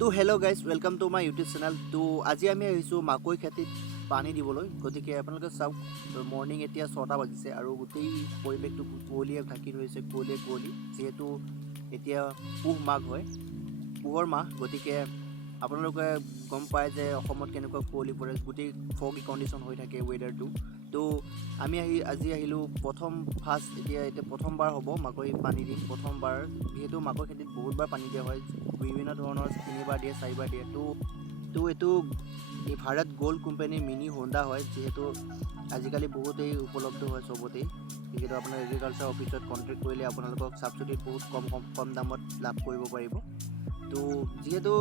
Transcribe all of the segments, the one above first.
তো hello' guys welcome to my YouTube channel. তো আজি আমি আহিছোঁ মাকৈ খেতিত পানী দিবলৈ। গতিকে আপোনালোকে চাওক, মৰ্ণিং এতিয়া 6টা বাজিছে আৰু গোটেই পৰিৱেশটো কুঁৱলীয়ে ঢাকি ধৰিছে, কুঁৱলী। যিহেতু এতিয়া পুহ মাঘ হয়, পুহৰ মাহ। গতিকে আপোনালোকে গম পায় যে অসমত কেনেকুৱা কুঁৱলী পৰে, গোটেই ফগি কণ্ডিশ্যন হৈ থাকে ৱেডাৰটো। তো আমি আজি আহিলোঁ এতিয়া প্ৰথমবাৰ হ'ব মাকৈ পানী দিম। প্ৰথমবাৰ যিহেতু মাকৈ খেতিত বহুতবাৰ পানী দিয়া হয়, বিভিন্ন ধৰণৰ 3বাৰ দিয়ে 4বাৰ দিয়ে। তো এইটো এই ভাৰত গ'ল্ড কোম্পানীৰ মিনি হোণ্ডা হয়, যিহেতু আজিকালি বহুতেই উপলব্ধ হয় চবতেই। যিহেতু আপোনাৰ এগ্ৰিকালচাৰ অফিচত কণ্টেক্ট কৰিলে আপোনালোকক ছাবচিডিত বহুত কম দামত লাভ কৰিব পাৰিব। তো যিহেতু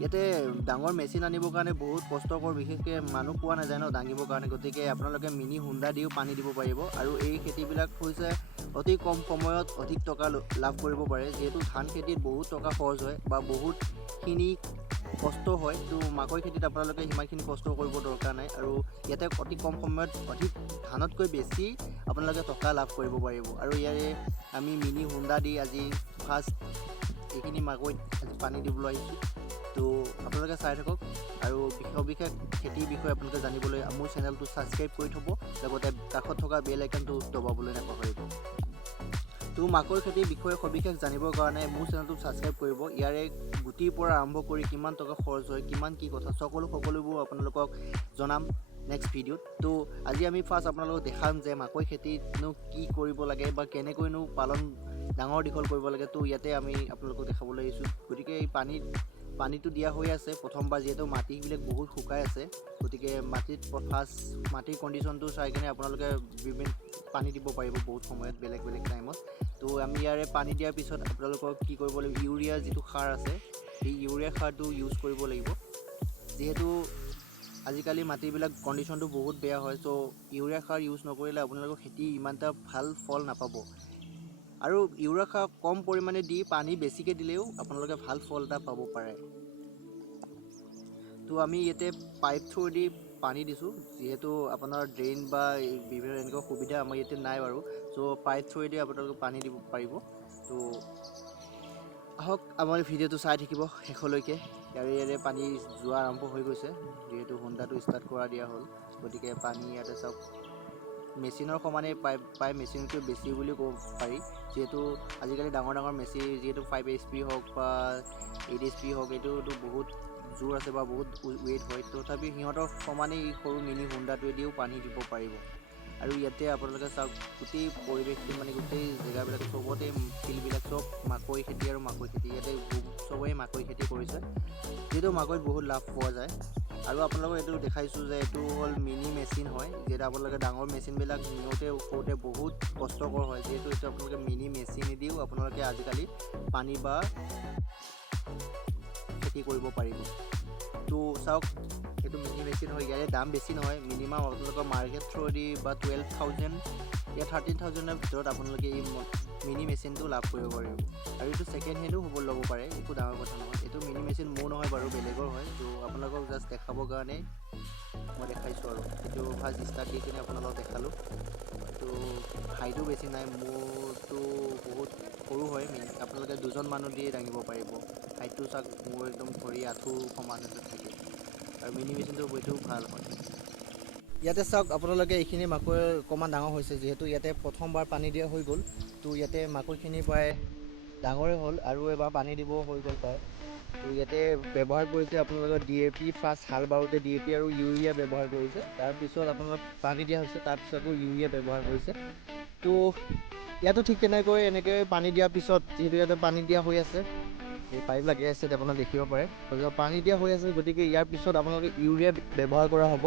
ইয়াতে ডাঙৰ মেচিন আনিবৰ কাৰণে বহুত কষ্টকৰ, বিশেষকৈ মানুহ পোৱা নাযায় ন দাঙিবৰ কাৰণে। গতিকে আপোনালোকে মিনি হোণ্ডা দিও পানী দিব পাৰিব আৰু এই খেতিবিলাক হৈছে অতি কম সময়ত অধিক টকা লাভ কৰিব পাৰে। যিহেতু ধান খেতিত বহুত টকা খৰচ হয় বা বহুতখিনি কষ্ট হয়, তো মাকৈ খেতিত আপোনালোকে সিমানখিনি কষ্ট কৰিব দৰকাৰ নাই আৰু ইয়াতে অতি কম সময়ত অধিক ধানতকৈ বেছি আপোনালোকে টকা লাভ কৰিব পাৰিব। আৰু ইয়াৰে আমি মিনি হোণ্ডা দি আজি ফাৰ্ষ্ট এইখিনি মাকৈ আজি পানী দিবলৈ আহিছোঁ। তো আপোনালোকে চাই থাকক আৰু বিশেষ খেতিৰ বিষয়ে আপোনালোকে জানিবলৈ মোৰ চেনেলটো ছাবস্ক্ৰাইব কৰি থ'ব, লগতে কাষত থকা বেল আইকনটো দবাবলৈ নাপাহৰিব। তো মাকৈ খেতিৰ বিষয়ে সবিশেষ জানিবৰ কাৰণে মোৰ চেনেলটো ছাবস্ক্ৰাইব কৰিব। ইয়াৰে গুটিৰ পৰা আৰম্ভ কৰি কিমান টকা খৰচ হয়, কিমান কি কথা সকলোবোৰ আপোনালোকক জনাম নেক্সট ভিডিঅ'ত। তো আজি আমি ফাৰ্ষ্ট আপোনালোকক দেখাম যে মাকৈ খেতিতনো কি কৰিব লাগে বা কেনেকৈনো ডাঙৰ দীঘল কৰিব লাগে। তো ইয়াতে আমি আপোনালোকক দেখাবলৈ আহিছোঁ। গতিকে এই পানীটো দিয়া হৈ আছে প্ৰথমবাৰ, যিহেতু মাটিবিলাক বহুত শুকাই আছে। গতিকে মাটিৰ কণ্ডিশ্যনটো চাই কিনে আপোনালোকে পানী দিব পাৰিব বহুত সময়ত, বেলেগ টাইমত। তো আমি ইয়াৰে পানী দিয়াৰ পিছত আপোনালোকক কি কৰিব লাগিব, ইউৰিয়াৰ যিটো সাৰ আছে এই ইউৰিয়া সাৰটো ইউজ কৰিব লাগিব। যিহেতু আজিকালি মাটিবিলাক কণ্ডিশ্যনটো বহুত বেয়া হয়, চ' ইউৰিয়া সাৰ ইউজ নকৰিলে আপোনালোকৰ খেতি ইমান এটা ভাল ফল নাপাব। আৰু ইউৰিয়া সাৰ কম পৰিমাণে দি পানী বেছিকৈ দিলেও আপোনালোকে ভাল ফল এটা পাব পাৰে। তো আমি ইয়াতে পাইপ থ্ৰু দি পানী দিছোঁ, যিহেতু আপোনাৰ ড্ৰেইন বা বিভিন্ন এনেকুৱা সুবিধা আমাৰ ইয়াতে নাই বাৰু। চ' পাইপ থ্ৰুৱেদি আপোনালোকে পানী দিব পাৰিব। তো আহক আমাৰ ভিডিঅ'টো চাই থাকিব শেষলৈকে। ইয়াৰে পানী যোৱা আৰম্ভ হৈ গৈছে, যিহেতু হোণ্ডাটো ষ্টাৰ্ট কৰা দিয়া হ'ল। গতিকে পানী ইয়াতে চাওক, মেচিনৰ সমানেই পাইপ মেচিনতকৈ বেছি বুলি ক'ব পাৰি। যিহেতু আজিকালি ডাঙৰ মেচিন, যিহেতু 5 HP হওক বা 8 HP হওক, এইটোতো বহুত জোৰ আছে বা বহুত ৱেইট হয়। তথাপি সিহঁতৰ সমানেই সৰু মিনি হোণ্ডাটোৱেদিও পানী দিব পাৰিব। আৰু ইয়াতে আপোনালোকে চাওক, গোটেই পৰিৱেশটো গোটেই জেগাবিলাক চবতে ফিল্ডবিলাক চব মাকৈ খেতি আৰু মাকৈ খেতি। ইয়াতে চবেই মাকৈ খেতি কৰিছে, যিহেতু মাকৈত বহুত লাভ পোৱা যায়। আৰু আপোনালোকক এইটো দেখাইছোঁ যে এইটো হ'ল মিনি মেচিন হয়, যিহেতু আপোনালোকে ডাঙৰ মেচিনবিলাক কৰোঁতে বহুত কষ্টকৰ হয়। যিহেতু এইটো আপোনালোকে মিনি মেচিনেদিও আপোনালোকে আজিকালি পানী বা খেতি কৰিব পাৰিব। তো চাওক, এইটো মিনি মেচিন হয়, ইয়াৰে দাম বেছি নহয়। মিনিমাম আপোনালোকৰ মাৰ্কেট থ্ৰুদি বা 12,000 या 13,000ৰ ভিতৰত আপোনালোকে এই মিনি মেচিনটো লাভ কৰিব পাৰিব। আৰু এইটো ছেকেণ্ড হেণ্ডো ল'ব পাৰে, একো ডাঙৰ কথা নহয়। এইটো মিনি মেচিন মোৰ নহয় বাৰু, বেলেগৰ হয়। তো আপোনালোকক জাষ্ট দেখাবৰ কাৰণে মই দেখাইছোঁ আৰু এইটো ফাৰ্ষ্ট ষ্টাৰ্ট দি কিনে আপোনালোকক দেখালোঁ। তো হাইটো বেছি নাই, মোৰতো বহুত সৰু হয়। আপোনালোকে 2জন মানুহ দিয়ে দাঙিব পাৰিব। হাইটটো চাওক, মোৰ একদম ভৰি আঁঠু সমান থাকে। আৰু মিনি মেচিনটোৰ ৱেইটো ভাল হয়। ইয়াতে চাওক আপোনালোকে, এইখিনি মাকৈ অকণমান ডাঙৰ হৈছে, যিহেতু ইয়াতে প্ৰথমবাৰ পানী দিয়া হৈ গ'ল। তো ইয়াতে মাকৈখিনি প্ৰায় ডাঙৰেই হ'ল আৰু এবাৰ পানী দিব হৈ গ'ল প্ৰায়। তো ইয়াতে ব্যৱহাৰ কৰিছে আপোনালোকৰ DAP, ফাৰ্ষ্ট হাল বাওঁতে DAP আৰু ইউৰিয়া ব্যৱহাৰ কৰিছে। তাৰপিছত আপোনালোক পানী দিয়া হৈছে, তাৰপিছত আকৌ ইউৰিয়া ব্যৱহাৰ কৰিছে। তো ইয়াতো ঠিক তেনেকৈ এনেকৈ পানী দিয়াৰ পিছত, যিহেতু ইয়াতে পানী দিয়া হৈ আছে, এই পাইপ লাগি আছে আপোনালোকে দেখিব পাৰে, পানী দিয়া হৈ আছে। গতিকে ইয়াৰ পিছত আপোনালোকে ইউৰিয়া ব্যৱহাৰ কৰা হ'ব।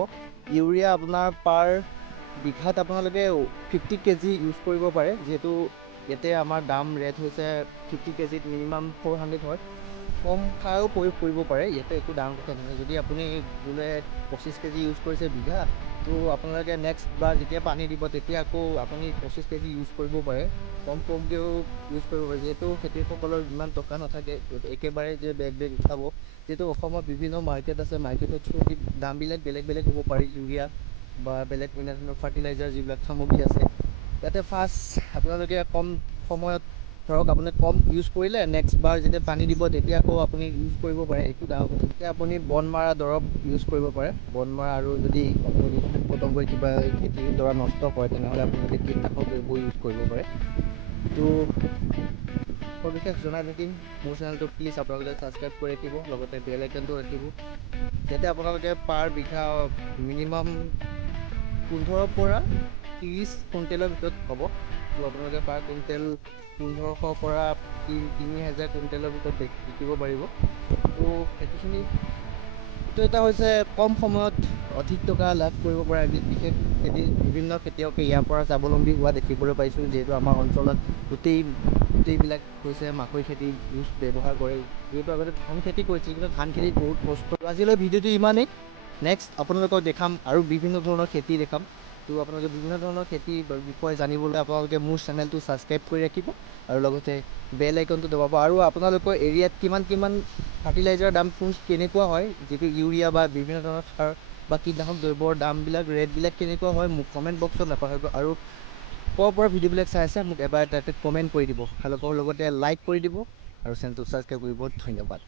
ইউৰিয়া আপোনাৰ পাৰ বিঘাত আপোনালোকে 50 kg ইউজ কৰিব পাৰে। যিহেতু ইয়াতে আমাৰ দাম ৰেট হৈছে 50 kgত মিনিমাম 400 হয়। কম সাৰো প্ৰয়োগ কৰিব পাৰে, ইয়াতে একো ডাঙৰ কথা নহয়। যদি আপুনি বোলে 25 kg ইউজ কৰিছে বিঘা, তো আপোনালোকে নেক্সট বাৰ যেতিয়া পানী দিব তেতিয়া আকৌ আপুনি 25 kg ইউজ কৰিব পাৰে। কমকৈও ইউজ কৰিব পাৰে, যিহেতু খেতিয়কসকলৰ ইমান টকা নাথাকে একেবাৰে যে বেগ উঠাব। যিহেতু অসমত বিভিন্ন মাৰ্কেট আছে, মাৰ্কেটৰ থ্ৰুদি দামবিলাক বেলেগ হ'ব পাৰে, ইউৰিয়া বা বেলেগ বিভিন্ন ধৰণৰ ফাৰ্টিলাইজাৰ যিবিলাক সামগ্ৰী আছে। ইয়াতে ফাৰ্ষ্ট আপোনালোকে কম সময়ত ধৰক আপুনি কম ইউজ কৰিলে নেক্সট বাৰ যেতিয়া পানী দিব তেতিয়া আকৌ আপুনি ইউজ কৰিব পাৰে, একো ডাঙৰ কথা। তেতিয়া আপুনি বন মৰা দৰৱ ইউজ কৰিব পাৰে, বন মৰা। আৰু যদি আপুনি পোক পতংগই কিবা খেতিৰ দৰা নষ্ট কৰে তেনেহ'লে আপোনালোকে কীটনাশক দ্ৰব্য ইউজ কৰিব পাৰে। তো সবিশেষ জনাই থাকিম। মোৰ চেনেলটো প্লিজ আপোনালোকে ছাবস্ক্ৰাইব কৰি ৰাখিব, লগতে বেল আইকনটো ৰাখিব, যাতে আপোনালোকে পাৰ বিঘা মিনিমাম 15 পৰা 30 কুইণ্টেলৰ ভিতৰত হ'ব। তো আপোনালোকে পাৰ কুইণ্টেল 1500 পৰা 3000 কুইণ্টেলৰ ভিতৰত বিকিব পাৰিব। তো সেইখিনি এইটো এটা হৈছে কম সময়ত অধিক টকা লাভ কৰিব পৰা এবিধ বিশেষ খেতি। বিভিন্ন খেতিয়কে ইয়াৰ পৰা স্বাৱলম্বী হোৱা দেখিবলৈ পাইছোঁ, যিহেতু আমাৰ অঞ্চলত গোটেইবিলাক হৈছে মাকৈ খেতি ব্যৱহাৰ কৰে। যিহেতু আগতে ধান খেতি কৰিছিল, কিন্তু ধান খেতিত বহুত কষ্ট। আজিলৈ ভিডিঅ'টো ইমানেই। নেক্সট আপোনালোকক দেখাম আৰু বিভিন্ন ধৰণৰ খেতি দেখাম। তো আপোনালোকে বিভিন্ন ধৰণৰ খেতিৰ বিষয়ে জানিবলৈ আপোনালোকে মোৰ চেনেলটো ছাবস্ক্ৰাইব কৰি ৰাখিব আৰু লগতে বেল আইকনটো দবাব। আৰু আপোনালোকৰ এৰিয়াত কিমান ফাৰ্টিলাইজাৰৰ দাম কেনেকুৱা হয়, যিটো ইউৰিয়া বা বিভিন্ন ধৰণৰ সাৰ বা কীটনাশক দ্ৰব্যৰ দামবিলাক ৰেটবিলাক কেনেকুৱা হয়, মোক কমেণ্ট বক্সত নাপাহৰিব। আৰু ক'ৰ পৰা ভিডিঅ'বিলাক চাই আছে মোক এবাৰ তাতে কমেণ্ট কৰি দিব, লগতে লাইক কৰি দিব আৰু চেনেলটো ছাবস্ক্ৰাইব কৰিব। ধন্যবাদ।